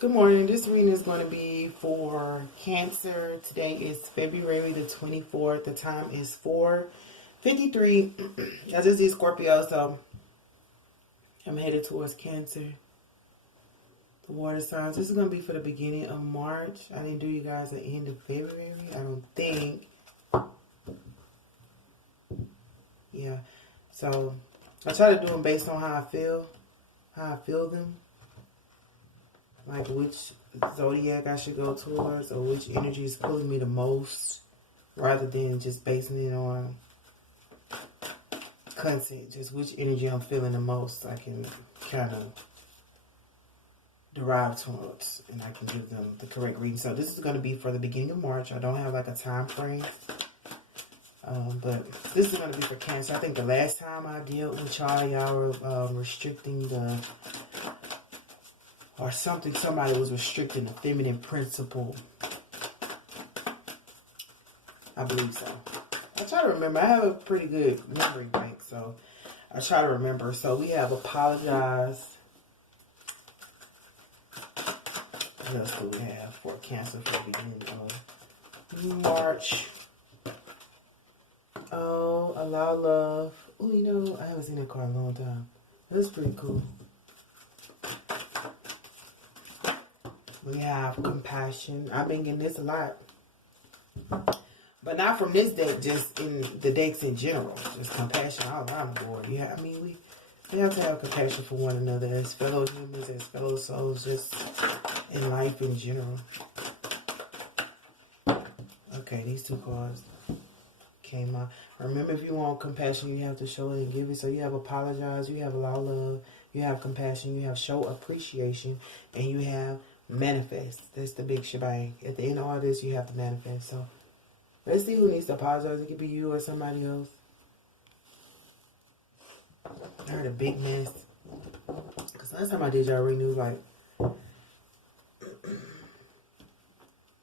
Good morning. This reading is going to be for Cancer. Today is February the 24th. The time is 4:53. I just did Scorpio, so I'm headed towards Cancer. The water signs. This is going to be for the beginning of March. I didn't do you guys the end of February, I don't think. Yeah. So I try to do them based on how I feel them. Like which zodiac I should go towards or which energy is pulling me the most, rather than just basing it on content. Just which energy I'm feeling the most, I can kind of derive towards, and I can give them the correct reading. So this is going to be for the beginning of March. I don't have like a time frame, but this is going to be for Cancer. I think the last time I dealt with y'all were restricting the... or something, somebody was restricting the feminine principle. I believe so. I try to remember. I have a pretty good memory bank, so I try to remember. So we have apologize. What else do we have for Cancer for the beginning of March? Oh, allow love. Oh, you know, I haven't seen that card in a long time. That's pretty cool. We have compassion. I've been getting this a lot. But not from this deck, just in the decks in general. Just compassion all around the board. Yeah, I mean, we have to have compassion for one another as fellow humans, as fellow souls, just in life in general. Okay, these two cards came out. Remember, if you want compassion, you have to show it and give it. So you have apologize, you have allow love, you have compassion, you have show appreciation, and you have manifest. That's the big shebang. At the end of all this, you have to manifest. So let's see who needs to apologize. It could be you or somebody else. I heard a big mess. Because last time I did y'all renew, like,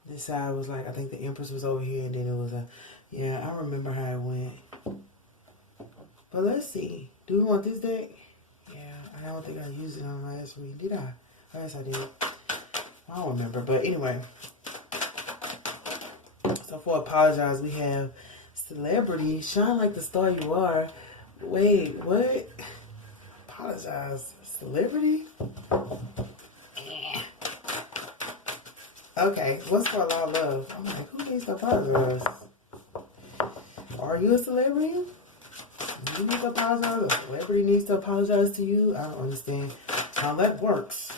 this side was like, I think the Empress was over here, and then it was a, yeah, I remember how it went. But let's see. Do we want this deck? Yeah, I don't think I used it on last week. Did I? Yes, I did. I don't remember, but anyway. So for apologize, we have celebrity. Shine like the star you are. Wait, what? Apologize. Celebrity? Okay, what's for allow love? I'm like, who needs to apologize? Are you a celebrity? You need to apologize? A celebrity needs to apologize to you? I don't understand how that works.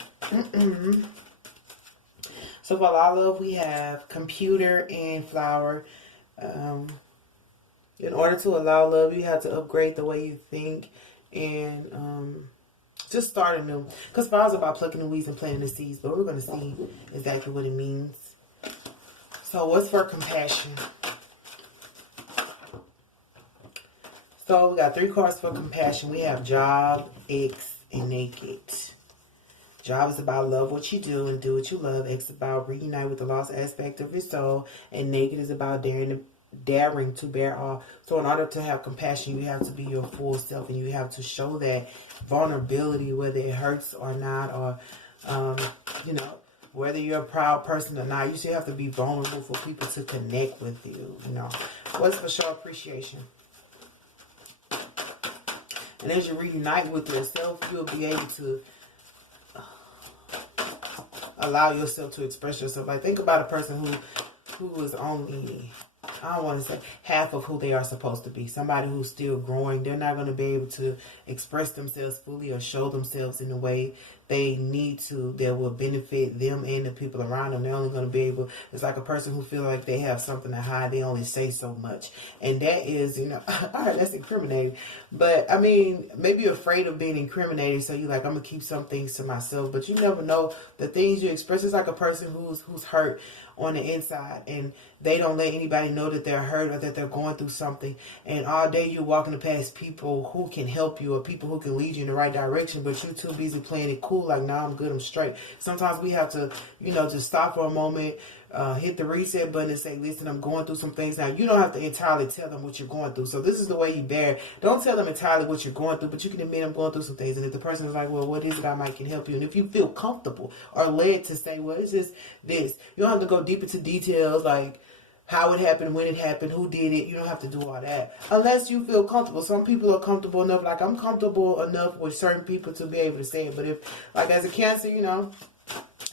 So for allow love, we have computer and flower. In order to allow love, you have to upgrade the way you think and just start anew. Because flower is about plucking the weeds and planting the seeds, but we're going to see exactly what it means. So what's for compassion? So we got 3 cards for compassion. We have job, X, and naked. Job is about love what you do and do what you love. X is about reunite with the lost aspect of your soul. And naked is about daring to bear all. So in order to have compassion, you have to be your full self. And you have to show that vulnerability, whether it hurts or not. Or, you know, whether you're a proud person or not. You still have to be vulnerable for people to connect with you. You know, what's for show appreciation? And as you reunite with yourself, you'll be able to allow yourself to express yourself. Like, think about a person who is only, I don't want to say half of who they are supposed to be. Somebody who's still growing. They're not going to be able to express themselves fully or show themselves in the way they need to that will benefit them and the people around them. They're only going to be able, it's like a person who feels like they have something to hide. They only say so much. And that is, you know, all right, that's incriminating. But, I mean, maybe you're afraid of being incriminated, so you're like, I'm going to keep some things to myself. But you never know the things you express. It's like a person who's hurt on the inside, and they don't let anybody know that they're hurt or that they're going through something. And all day you're walking past people who can help you or people who can lead you in the right direction, but you're too busy playing it cool cool. Like, nah, I'm good, I'm straight. Sometimes we have to, you know, just stop for a moment, hit the reset button and say, listen, I'm going through some things now. You don't have to entirely tell them what you're going through. So this is the way you bear it. Don't tell them entirely what you're going through, but you can admit I'm going through some things. And if the person is like, well, what is it I might can help you? And if you feel comfortable or led to say, well, it's just this. You don't have to go deep into details like how it happened, when it happened, who did it. You don't have to do all that unless you feel comfortable. Some people are comfortable enough. Like, I'm comfortable enough with certain people to be able to say it. But if, like, as a Cancer, you know,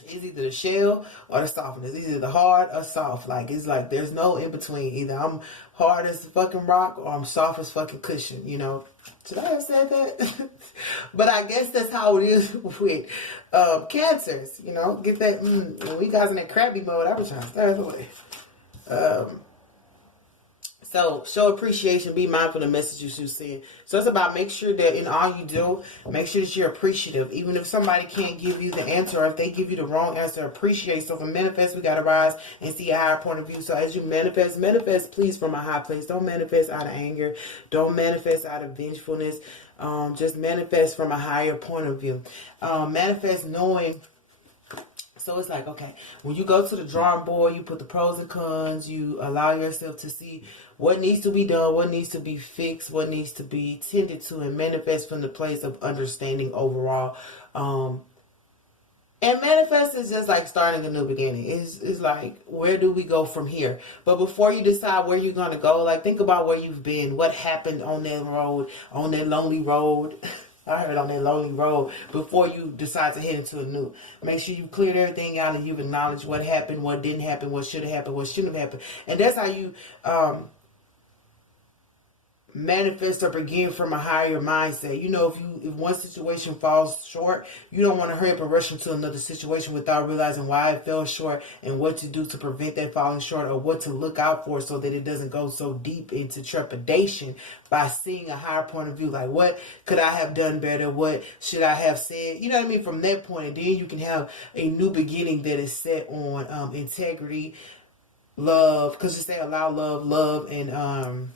it's either the shell or the softness. It's either the hard or soft. Like, it's like there's no in between. Either I'm hard as fucking rock or I'm soft as fucking cushion, you know. Should I have said that? But I guess that's how it is with Cancers, you know. Get that, when we guys in that crabby mode, I was trying to stay away. So show appreciation, be mindful of the messages you send. So it's about make sure that in all you do, make sure that you're appreciative. Even if somebody can't give you the answer, or if they give you the wrong answer, appreciate. So for manifest, we got to rise and see a higher point of view. So as you manifest please from a high place. Don't manifest out of anger. Don't manifest out of vengefulness. Just manifest from a higher point of view. Manifest knowing. So it's like, okay, when you go to the drawing board, you put the pros and cons, you allow yourself to see what needs to be done, what needs to be fixed, what needs to be tended to, and manifest from the place of understanding overall. And manifest is just like starting a new beginning. It's like, where do we go from here? But before you decide where you're going to go, like, think about where you've been, what happened on that road, on that lonely road. I heard on that lonely road before you decide to head into a new. Make sure you cleared everything out and you've acknowledged what happened, what didn't happen, what should have happened, what shouldn't have happened. And that's how you manifest or begin from a higher mindset. You know, if one situation falls short, you don't want to hurry up and rush into another situation without realizing why it fell short and what to do to prevent that falling short, or what to look out for so that it doesn't go so deep into trepidation. By seeing a higher point of view, like, what could I have done better? What should I have said? You know what I mean? From that point, and then you can have a new beginning that is set on integrity, love, because you say allow love, and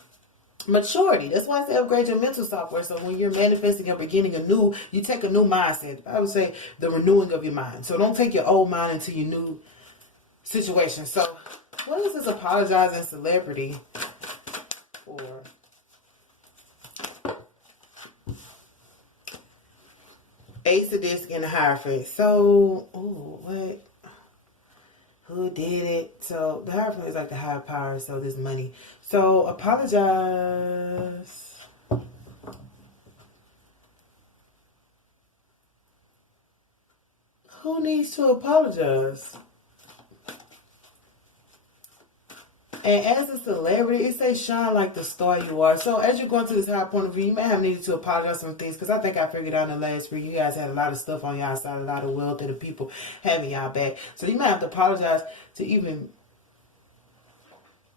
maturity. That's why I say upgrade your mental software. So when you're manifesting or beginning anew, you take a new mindset. I would say the renewing of your mind. So don't take your old mind into your new situation. So what is this apologizing celebrity for? Ace of Disc in the Hierophant. So, what? Who did it? So, the Hierophant is like the higher power, so there's money. So, apologize. Who needs to apologize? And as a celebrity, it says shine like the star you are. So as you're going to this higher point of view, you may have needed to apologize for some things. Because I think I figured out in the last week, you guys had a lot of stuff on y'all side, a lot of wealth that the people having y'all back. So you might have to apologize to even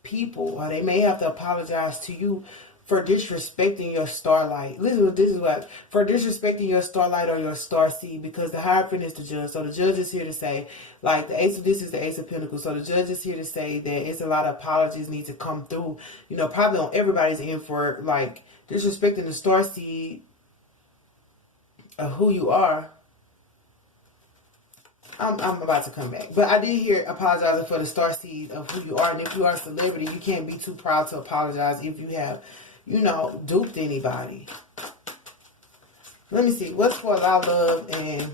people. Or they may have to apologize to you for disrespecting your starlight. Listen, this is what, for disrespecting your starlight or your star seed, because the Hierophant is the judge. So the judge is here to say, like, the Ace of this is the Ace of Pentacles. So the judge is here to say that it's a lot of apologies need to come through. You know, probably on everybody's end for, like, disrespecting the star seed of who you are. I'm about to come back. But I did hear apologizing for the star seed of who you are. And if you are a celebrity, you can't be too proud to apologize if you have, you know, duped anybody. Let me see. What's for allow love? And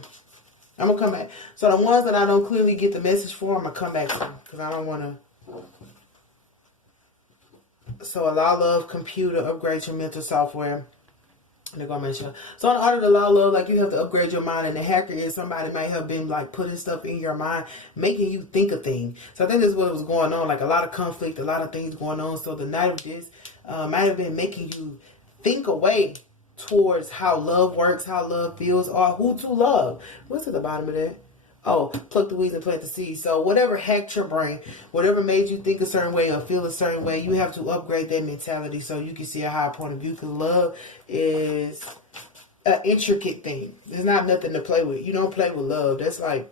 I'm going to come back. So the ones that I don't clearly get the message for, I'm going to come back to. Because I don't want to. So allow love, computer, upgrade your mental software. They're going to mention. So in order to allow love, like, you have to upgrade your mind. And the hacker is somebody may have been, like, putting stuff in your mind, making you think of things. So I think that's what was going on. Like, a lot of conflict, a lot of things going on. So the night of this might have been making you think away towards how love works, how love feels, or who to love. What's at the bottom of that? Oh, pluck the weeds and plant the seeds. So whatever hacked your brain, whatever made you think a certain way or feel a certain way, you have to upgrade that mentality so you can see a higher point of view. Because love is an intricate thing. There's not nothing to play with. You don't play with love. That's like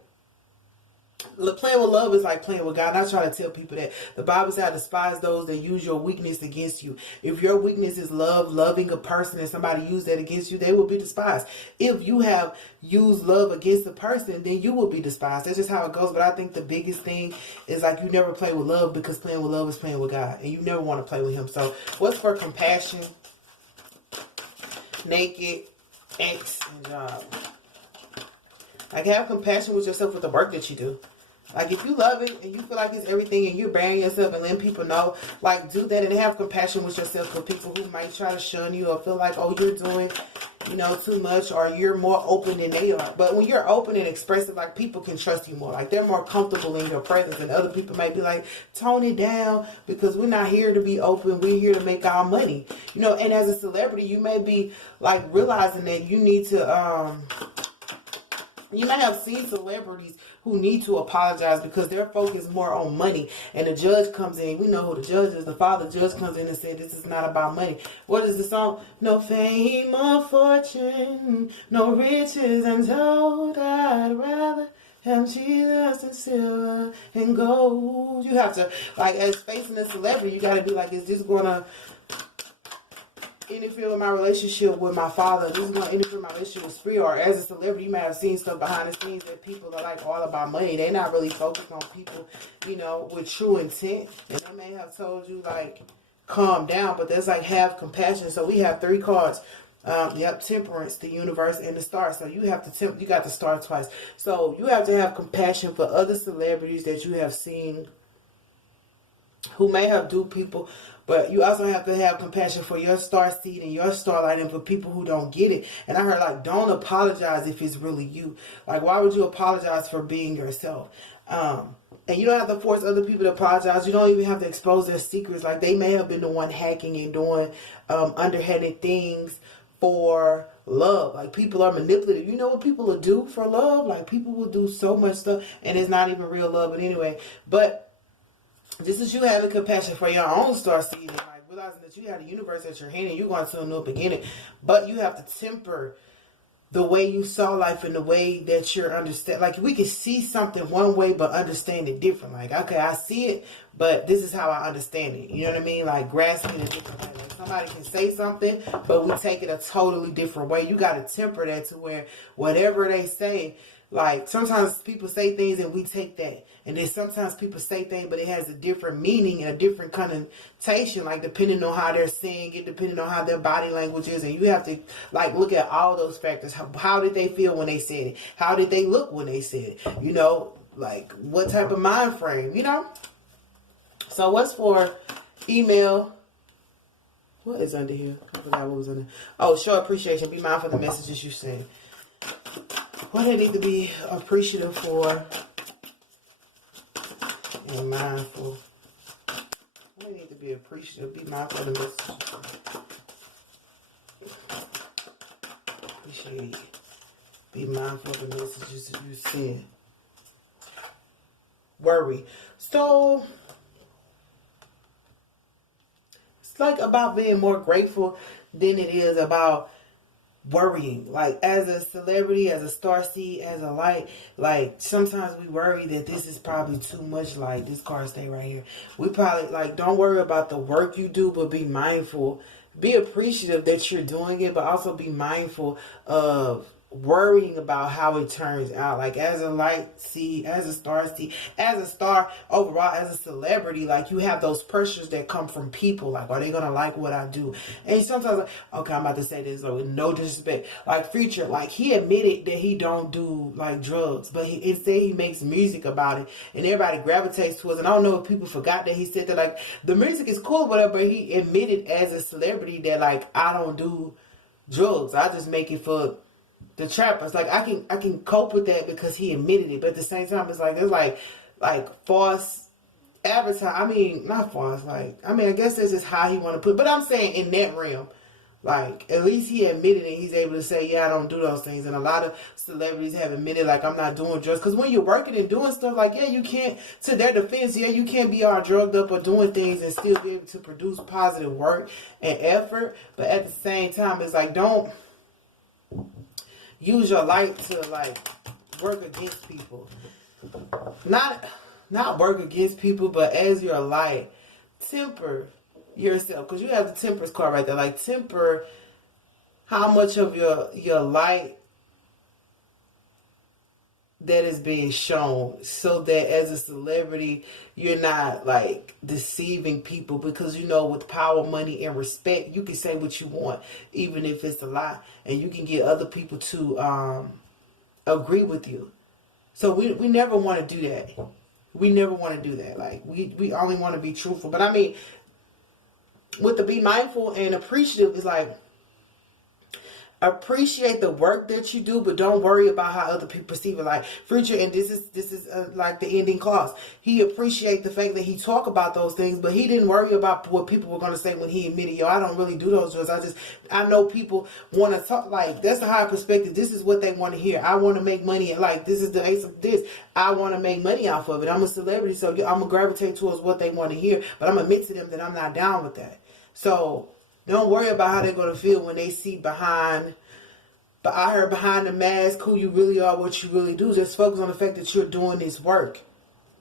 Playing with love is like playing with God. And I try to tell people that the Bible says, despise those that use your weakness against you. If your weakness is love, loving a person, and somebody use that against you, they will be despised. If you have used love against a person, then you will be despised. That's just how it goes. But I think the biggest thing is like you never play with love, because playing with love is playing with God, and you never want to play with Him. So what's for compassion, naked, ex, and job? Like, have compassion with yourself with the work that you do. Like, if you love it and you feel like it's everything and you're burying yourself and letting people know, like, do that, and have compassion with yourself for people who might try to shun you or feel like, oh, you're doing, too much, or you're more open than they are. But when you're open and expressive, like, people can trust you more. Like, they're more comfortable in your presence, and other people might be like, tone it down, because we're not here to be open. We're here to make our money. And as a celebrity, you may be, like, realizing that you need to, you may have seen celebrities who need to apologize because their focus more on money. And the judge comes in. We know who the judge is. The father judge comes in and said, this is not about money. What is the song? No fame or fortune, no riches untold. I'd rather have Jesus and silver and gold. You have to, like, as facing a celebrity, you got to be like, is this going to interfere with my relationship with my father? This is going to interfere with my relationship with Spirit. Or as a celebrity, you may have seen stuff behind the scenes that people are like all about money. They're not really focused on people, with true intent. And they may have told you, like, calm down, but there's like, have compassion. So we have 3 cards. Temperance, the universe, and the star. So you have to you got the star twice. So you have to have compassion for other celebrities that you have seen who may have duped people, but you also have to have compassion for your star seed and your starlight, and for people who don't get it. And I heard, like, don't apologize if it's really you. Like, why would you apologize for being yourself? And you don't have to force other people to apologize. You don't even have to expose their secrets. Like, they may have been the one hacking and doing underhanded things for love. Like, people are manipulative. You know what people will do for love? Like, people will do so much stuff, and it's not even real love. But anyway, this is you having compassion for your own star seed, and like realizing that you have the universe at your hand and you're going to a new beginning. But you have to temper the way you saw life and the way that you're understand. Like, we can see something one way but understand it different. Like, okay, I see it, but this is how I understand it. You know what I mean? Like, grasping it a different way. Like, somebody can say something, but we take it a totally different way. You got to temper that to where whatever they say, like, sometimes people say things and we take that. And then sometimes people say things, but it has a different meaning and a different connotation, like, depending on how they're saying it, depending on how their body language is. And you have to, like, look at all those factors. How did they feel when they said it? How did they look when they said it? Like, what type of mind frame, So what's for email? What is under here? I forgot what was under. Oh, show appreciation. Be mindful of the messages you send. What they need to be appreciative for and mindful. What they need to be appreciative. Be mindful of the messages. Appreciate. Be mindful of the messages that you send. Worry. So it's like about being more grateful than it is about worrying. Like, as a celebrity, as a star seed, as a light, like, sometimes we worry that this is probably too much. Like, this card stay right here. We probably, like, don't worry about the work you do, but be mindful. Be appreciative that you're doing it, but also be mindful of worrying about how it turns out. Like, as a light seed, as a star overall, as a celebrity, like, you have those pressures that come from people. Like, are they gonna like what I do? And sometimes, like, okay, I'm about to say this, with no disrespect, like, Future, like, he admitted that he don't do, like, drugs, but instead he makes music about it, and everybody gravitates towards it. And I don't know if people forgot that he said that, like, the music is cool, whatever, but he admitted as a celebrity that, like, I don't do drugs, I just make it for the trappers. Like, I can cope with that because he admitted it, but at the same time, it's like false advertising. I mean, not false. Like, I mean, I guess that's just how he want to put. But I'm saying in that realm, like, at least he admitted it. He's able to say, yeah, I don't do those things. And a lot of celebrities have admitted, like, I'm not doing drugs. Because when you're working and doing stuff, like, yeah, you can't, to their defense, yeah, you can't be all drugged up or doing things and still be able to produce positive work and effort. But at the same time, it's like, don't use your light to, like, work against people. not work against people, but as your light, temper yourself, because you have the temperance card right there. Like, temper how much of your light that is being shown, so that as a celebrity you're not like deceiving people, because you know, with power, money, and respect, you can say what you want even if it's a lie, and you can get other people to agree with you. So we never want to do that. We never want to do that. Like, we only want to be truthful. But I mean, with the be mindful and appreciative, is like, appreciate the work that you do, but don't worry about how other people perceive it. Like Future, and this is like the ending clause. He appreciate the fact that he talk about those things, but he didn't worry about what people were going to say when he admitted, yo, I don't really do those drugs. I know people want to talk, like, that's a high perspective. This is what they want to hear. I want to make money. Like, this is the ace of this. I want to make money off of it. I'm a celebrity, so I'm going to gravitate towards what they want to hear, but I'm going to admit to them that I'm not down with that. So don't worry about how they're going to feel when they see behind the mask who you really are, what you really do. Just focus on the fact that you're doing this work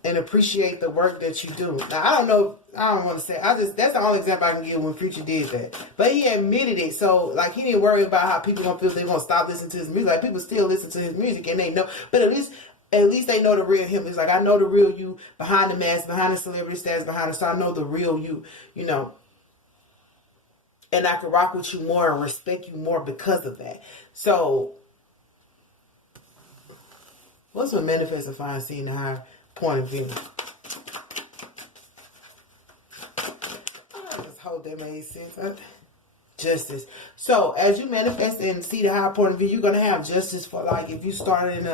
and appreciate the work that you do. Now, I don't want to say, that's the only example I can give when Future did that. But he admitted it. So, like, he didn't worry about how people going to feel if they going to stop listening to his music. Like, people still listen to his music and they know. But at least they know the real him. It's like, I know the real you behind the mask, behind the celebrity status, behind the star. I know the real you, you know. And I can rock with you more and respect you more because of that. So, what's what manifest a fine seeing the higher point of view? I just hope that made sense. Justice. So, as you manifest and see the higher point of view, you're going to have justice for, like, if you started in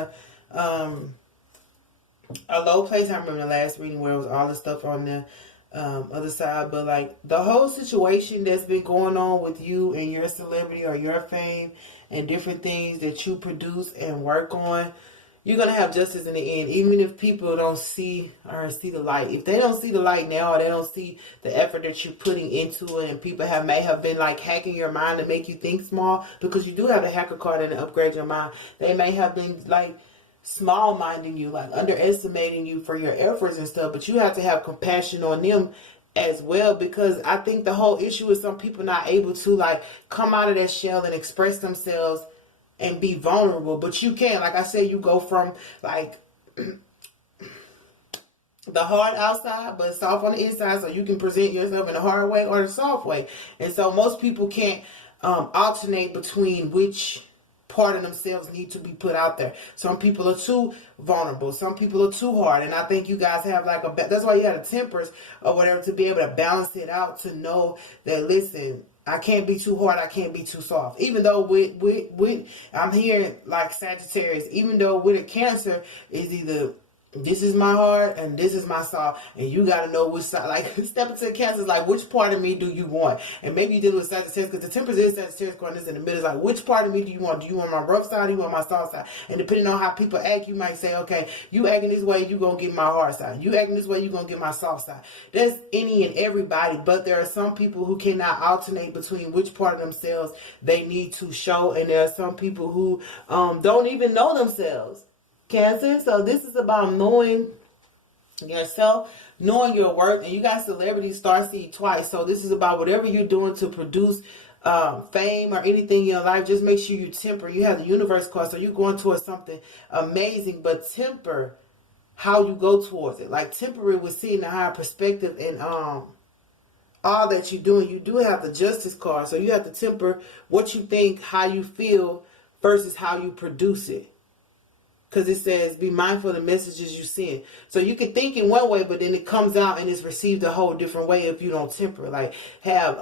a low place. I remember the last reading where it was all the stuff on the other side, but like the whole situation that's been going on with you and your celebrity or your fame and different things that you produce and work on, you're going to have justice in the end, even if people don't see the light. If they don't see the light now, or they don't see the effort that you're putting into it, and people may have been like hacking your mind to make you think small, because you do have the hacker card and upgrade your mind. They may have been like small-minding you, like underestimating you for your efforts and stuff, but you have to have compassion on them as well, because I think the whole issue is some people not able to like come out of that shell and express themselves and be vulnerable. But you can, like I said, you go from like the hard outside but soft on the inside, so you can present yourself in the hard way or the soft way. And so most people can't alternate between which part of themselves need to be put out there. Some people are too vulnerable. Some people are too hard. And I think you guys have like that's why you had a temperance or whatever, to be able to balance it out, to know that, listen, I can't be too hard, I can't be too soft. Even though with I'm hearing like Sagittarius, even though with a Cancer is either this is my heart and this is my soul, and you got to know which side. Like, step into Cancer is like, which part of me do you want? And maybe you deal with Sagittarius, because the temperance is Sagittarius card is in the middle. It's like, which part of me do you want? Do you want my rough side or do you want my soft side? And depending on how people act, you might say, okay, you acting this way, you gonna get my hard side. You acting this way, you gonna get my soft side. That's any and everybody, but there are some people who cannot alternate between which part of themselves they need to show, and there are some people who don't even know themselves. Cancer. So this is about knowing yourself, knowing your worth, and you got celebrity starseed twice. So this is about whatever you're doing to produce fame or anything in your life. Just make sure you temper. You have the universe card, so you're going towards something amazing, but temper how you go towards it. Like, temper it with seeing the higher perspective and all that you're doing. You do have the justice card, so you have to temper what you think, how you feel versus how you produce it. Because it says, be mindful of the messages you send. So you can think in one way, but then it comes out and it's received a whole different way if you don't temper. Like, have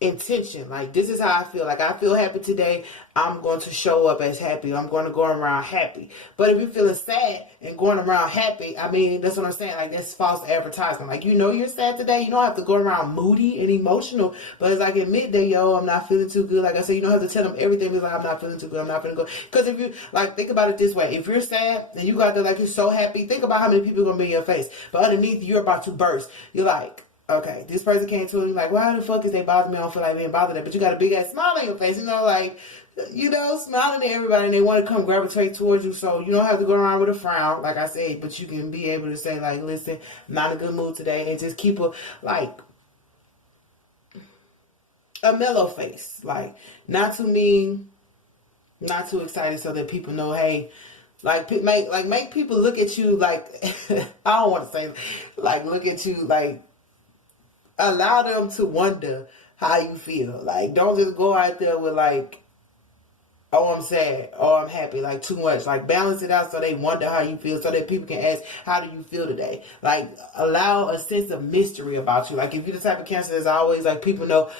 intention. Like, this is how I feel. Like, I feel happy today, I'm going to show up as happy. I'm going to go around happy. But if you're feeling sad and going around happy, I mean, that's what I'm saying. Like, that's false advertisement. Like, you know you're sad today. You don't have to go around moody and emotional. But it's like at midday, yo, I'm not feeling too good. Like I said, you don't have to tell them everything. It's like, I'm not feeling too good. I'm not feeling good. Because if you, like, think about it this way. If you're sad and you got there, like, you're so happy, think about how many people are going to be in your face. But underneath, you're about to burst. You're like, okay, this person came to you like, why the fuck is they bothering me? I don't feel like being bothered at. But you got a big ass smile on your face, you know, like, you know, smiling at everybody, and they want to come gravitate towards you. So you don't have to go around with a frown, like I said, but you can be able to say, like, listen, I'm not in a good mood today, and just keep a mellow face, like not too mean, not too excited, so that people know, hey, make people look at you like I don't want to say like look at you like allow them to wonder how you feel. Like don't just go out there with like, oh, I'm sad, oh, I'm happy, like too much. Like balance it out so they wonder how you feel, so that people can ask, how do you feel today? Like allow a sense of mystery about you. Like if you're the type of Cancer that's always like people know.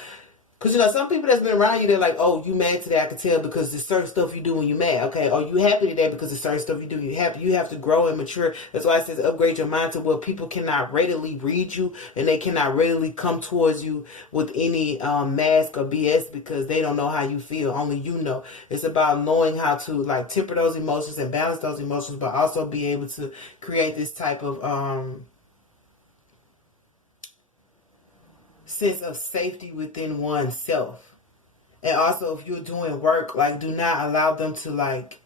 Because, you know, some people that's been around you, they're like, oh, you mad today, I can tell because there's certain stuff you do when you mad. Okay, or you happy today because there's certain stuff you do when you happy. You have to grow and mature. That's why it says upgrade your mind to where people cannot readily read you and they cannot readily come towards you with any mask or BS because they don't know how you feel. Only you know. It's about knowing how to, like, temper those emotions and balance those emotions, but also be able to create this type of sense of safety within oneself. And also, if you're doing work, like, do not allow them to, like,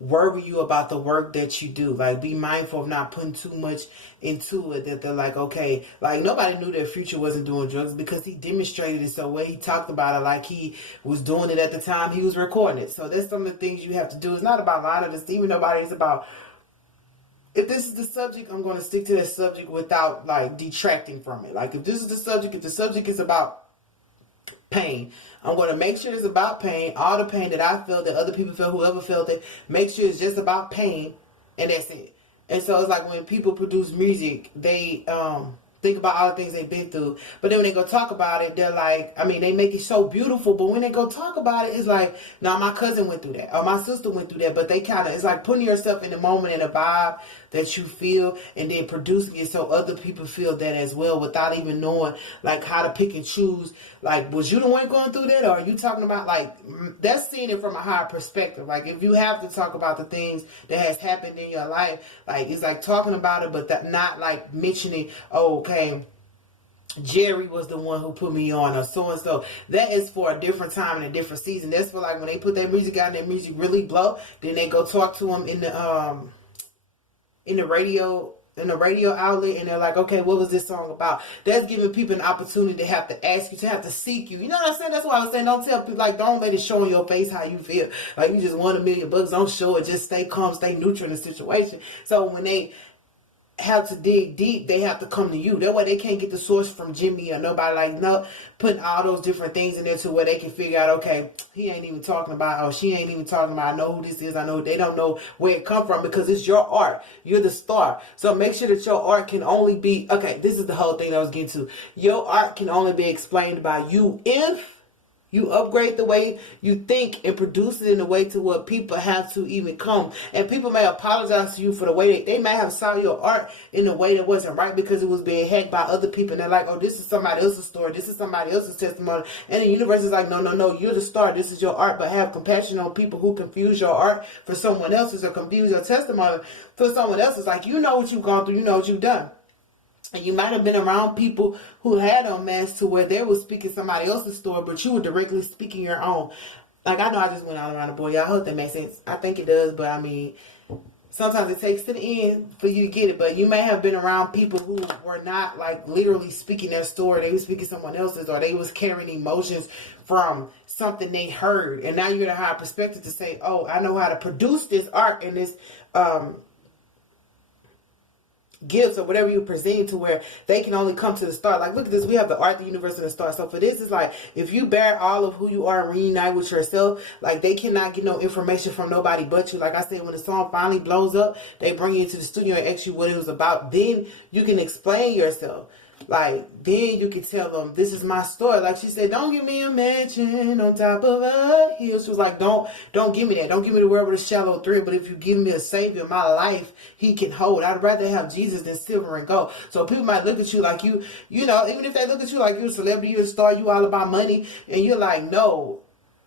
worry you about the work that you do. Like, be mindful of not putting too much into it that they're like, okay, like, nobody knew that Future wasn't doing drugs because he demonstrated it so well. He talked about it like he was doing it at the time he was recording it. So that's some of the things you have to do. It's not about lying or deceiving nobody. It's about, if this is the subject, I'm going to stick to that subject without, like, detracting from it. Like, if this is the subject, if the subject is about pain, I'm going to make sure it's about pain. All the pain that I felt, that other people felt, whoever felt it, make sure it's just about pain, and that's it. And so it's like when people produce music, they think about all the things they've been through. But then when they go talk about it, they're like, I mean, they make it so beautiful. But when they go talk about it, it's like, nah, my cousin went through that. Or my sister went through that. But they kind of, it's like putting yourself in the moment and a vibe that you feel and then producing it so other people feel that as well without even knowing, like, how to pick and choose. Like, was you the one going through that? Or are you talking about, like, that's seeing it from a higher perspective. Like, if you have to talk about the things that has happened in your life, like, it's like talking about it, but that not, like, mentioning, oh, okay, Jerry was the one who put me on, or so and so. That is for a different time and a different season. That's for, like, when they put their music out and their music really blow, then they go talk to them in the radio outlet, and they're like, okay, what was this song about? That's giving people an opportunity to have to ask you, to have to seek you. You know what I'm saying? That's why I was saying, don't tell people, like, don't let it show in your face how you feel. Like, you just won $1 million. Don't show it. Just stay calm, stay neutral in the situation. So when they have to dig deep, they have to come to you. That way they can't get the source from Jimmy or nobody, like, no, putting all those different things in there to where they can figure out, okay, he ain't even talking about, or she ain't even talking about, I know who this is, I know they don't know where it come from, because it's your art. You're the star. So make sure that your art can only be, okay, this is the whole thing I was getting to. Your art can only be explained by you if you upgrade the way you think and produce it in a way to what people have to even come. And people may apologize to you for the way they may have saw your art in a way that wasn't right because it was being hacked by other people. And they're like, oh, this is somebody else's story. This is somebody else's testimony. And the universe is like, no, you're the star. This is your art. But have compassion on people who confuse your art for someone else's, or confuse your testimony for someone else's. Like, you know what you've gone through. You know what you've done. And you might have been around people who had unmasked to where they were speaking somebody else's story, but you were directly speaking your own. Like, I know I just went all around the board. Y'all, I hope that makes sense. I think it does, but I mean, sometimes it takes to the end for you to get it. But you may have been around people who were not, like, literally speaking their story. They were speaking someone else's, or they was carrying emotions from something they heard. And now you're in a higher perspective to say, oh, I know how to produce this art and this gifts or whatever you present, to where they can only come to the start. Like, look at this, we have the art, the universe, and the star. So for this, it's like, if you bear all of who you are and reunite with yourself, like, they cannot get no information from nobody but you. Like I said, when the song finally blows up, they bring you into the studio and ask you what it was about. Then you can explain yourself. Like, then you can tell them, this is my story. Like she said, don't give me a mansion on top of a hill. She was like, don't give me that. Don't give me the world with a shallow thread. But if you give me a savior, my life, he can hold. I'd rather have Jesus than silver and gold. So people might look at you like you know, even if they look at you like you're a celebrity, you're a star, you all about money, and you're like, no.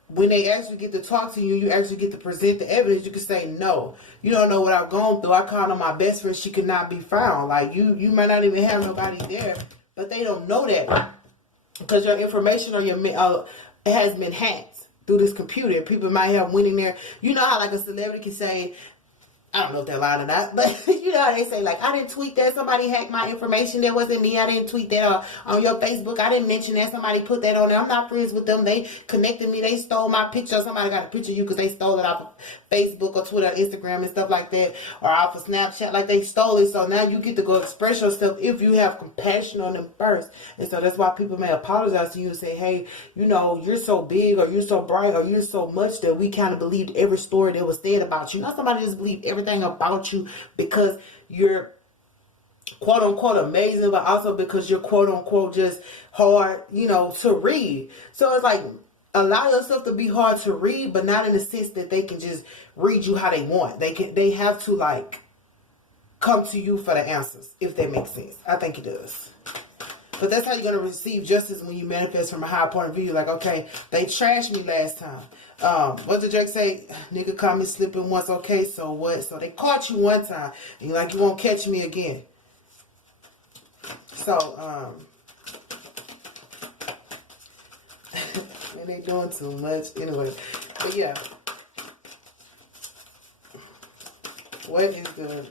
When they actually get to talk to you, you actually get to present the evidence. You can say, no, you don't know what I've gone through. I called on my best friend. She could not be found. Like, you might not even have nobody there, but they don't know that because your information or it has been hacked. through this computer. People might have went in there. You know how like a celebrity can say, I don't know if they're lying or not, but you know how they say, like, I didn't tweet that. Somebody hacked my information. That wasn't me. I didn't tweet that on your Facebook. I didn't mention that. Somebody put that on there. I'm not friends with them. They connected me. They stole my picture. Somebody got a picture of you because they stole it off of Facebook or Twitter or Instagram and stuff like that, or off of Snapchat. Like, they stole it. So now you get to go express yourself if you have compassion on them first. And so that's why people may apologize to you and say, hey, you know, you're so big, or you're so bright, or you're so much that we kind of believed every story that was said about you. Not somebody just believed everything about you because you're quote unquote amazing, but also because you're quote unquote just hard, you know, to read. So it's like, allow yourself to be hard to read, but not in the sense that they can just read you how they want. They have to like come to you for the answers, if that makes sense. I think it does. But that's how you're going to receive justice when you manifest from a higher point of view. Like, okay, they trashed me last time. What did Drake say? Nigga caught me slipping once. Okay, so what? So they caught you one time. And you're like, you won't catch me again. So, and they doing too much. Anyway, but yeah. What is the...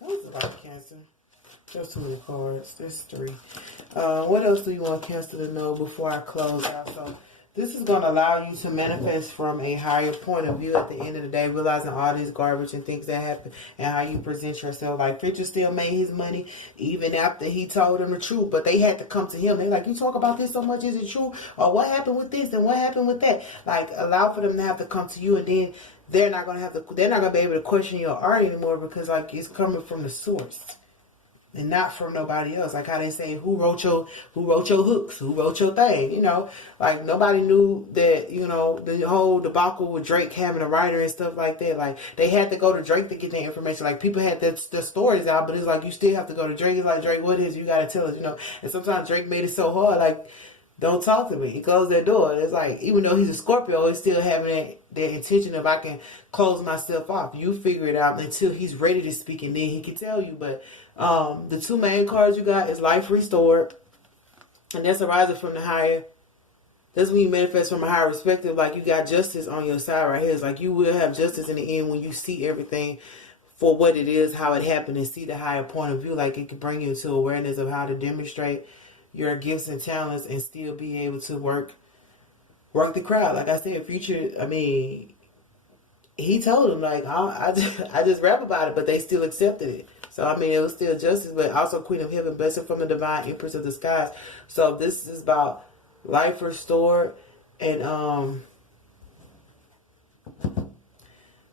What was about Cancer? There's too many cards. There's 3. What else do you want Cancer to know before I close out? So this is going to allow you to manifest from a higher point of view at the end of the day, realizing all this garbage and things that happen and how you present yourself. Like, Future still made his money even after he told them the truth, but they had to come to him. They're like, you talk about this so much, is it true? Or what happened with this and what happened with that? Like, allow for them to have to come to you, and then they're not going to be able to question your art anymore, because like it's coming from the source and not from nobody else. Like how they say, who wrote your hooks? Who wrote your thing? You know, like nobody knew that, you know, the whole debacle with Drake having a writer and stuff like that. Like they had to go to Drake to get the information. Like people had the stories out, but it's like you still have to go to Drake. It's like, Drake, what is it? You got to tell us, you know. And sometimes Drake made it so hard, like, don't talk to me. He closed that door. It's like, even though he's a Scorpio, he's still having that intention of, I can close myself off. You figure it out until he's ready to speak, and then he can tell you. But the 2 main cards you got is Life Restored, and that's arising from the higher. That's when you manifest from a higher perspective. Like you got justice on your side right here. It's like you will have justice in the end when you see everything for what it is, how it happened, and see the higher point of view. Like it can bring you to awareness of how to demonstrate your gifts and talents and still be able to work the crowd. Like I said, Future, I mean, he told him, like, I just rap about it, but they still accepted it. So, I mean, it was still justice, but also Queen of Heaven, blessing from the divine empress of the skies. So, this is about life restored and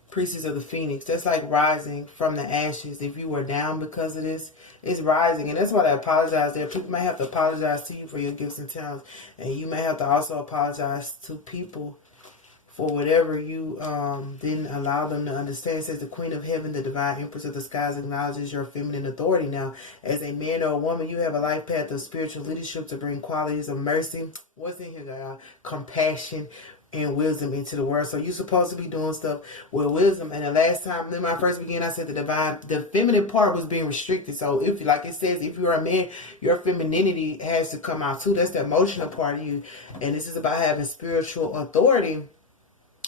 Priestess of the Phoenix. That's like rising from the ashes. If you were down because of this, it's rising. And that's why I apologize there. People may have to apologize to you for your gifts and talents. And you may have to also apologize to people for whatever you didn't allow them to understand. It says the Queen of Heaven, the divine empress of the skies, acknowledges your feminine authority. Now, as a man or a woman, you have a life path of spiritual leadership to bring qualities of mercy. What's in here, guys? Compassion and wisdom into the world. So you're supposed to be doing stuff with wisdom. And the last time, when I first began, I said the feminine part was being restricted. So if, like it says, if you're a man, your femininity has to come out too. That's the emotional part of you. And this is about having spiritual authority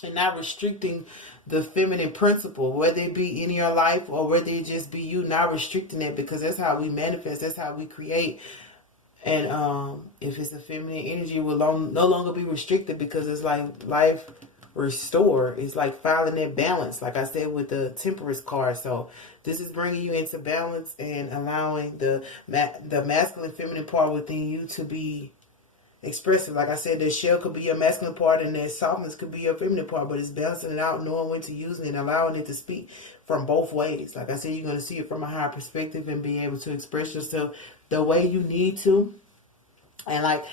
and not restricting the feminine principle, whether it be in your life or whether it just be you, not restricting it, because that's how we manifest. That's how we create. And if it's a feminine energy, it will no longer be restricted, because it's like life restored. It's like finding that balance, like I said with the Temperance card. So this is bringing you into balance and allowing the masculine feminine part within you to be expressive. Like I said, the shell could be your masculine part and that softness could be your feminine part, but it's balancing it out, knowing when to use it and allowing it to speak from both ways. Like I said, you're going to see it from a higher perspective and be able to express yourself the way you need to. And like,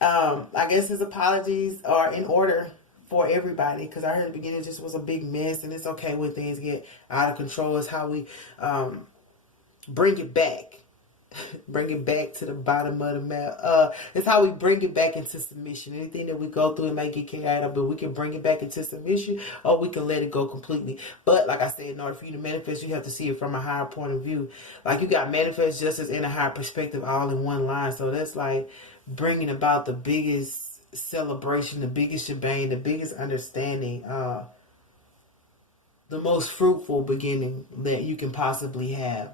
I guess his apologies are in order for everybody, because I heard at the beginning it just was a big mess, and it's okay when things get out of control. It's how we bring it back. Bring it back to the bottom of the map. It's how we bring it back into submission. Anything that we go through, it may get chaotic, but we can bring it back into submission, or we can let it go completely. But like I said, in order for you to manifest, you have to see it from a higher point of view. Like you got manifest, justice, and a higher perspective all in one line. So that's like bringing about the biggest celebration, the biggest shebang, the biggest understanding, the most fruitful beginning that you can possibly have.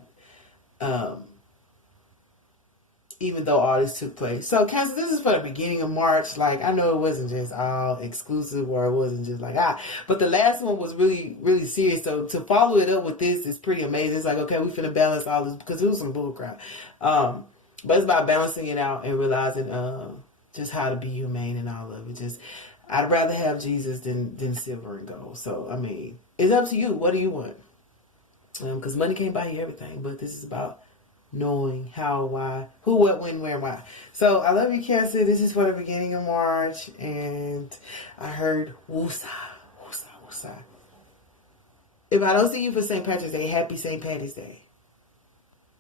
Even though all this took place. So, Cancer, this is for the beginning of March. Like, I know it wasn't just all exclusive, or it wasn't just like, but the last one was really, really serious. So, to follow it up with this is pretty amazing. It's like, okay, we finna balance all this, because it was some bullcrap. But it's about balancing it out and realizing just how to be humane and all of it. Just, I'd rather have Jesus than silver and gold. So, I mean, it's up to you. What do you want? Because money can't buy you everything, but this is about knowing how, why, who, what, when, where, why. So I love you, Cancer. This is for the beginning of March, and I heard woosah, woosah, woosah. If I don't see you for St. Patrick's Day, happy St. Patty's Day.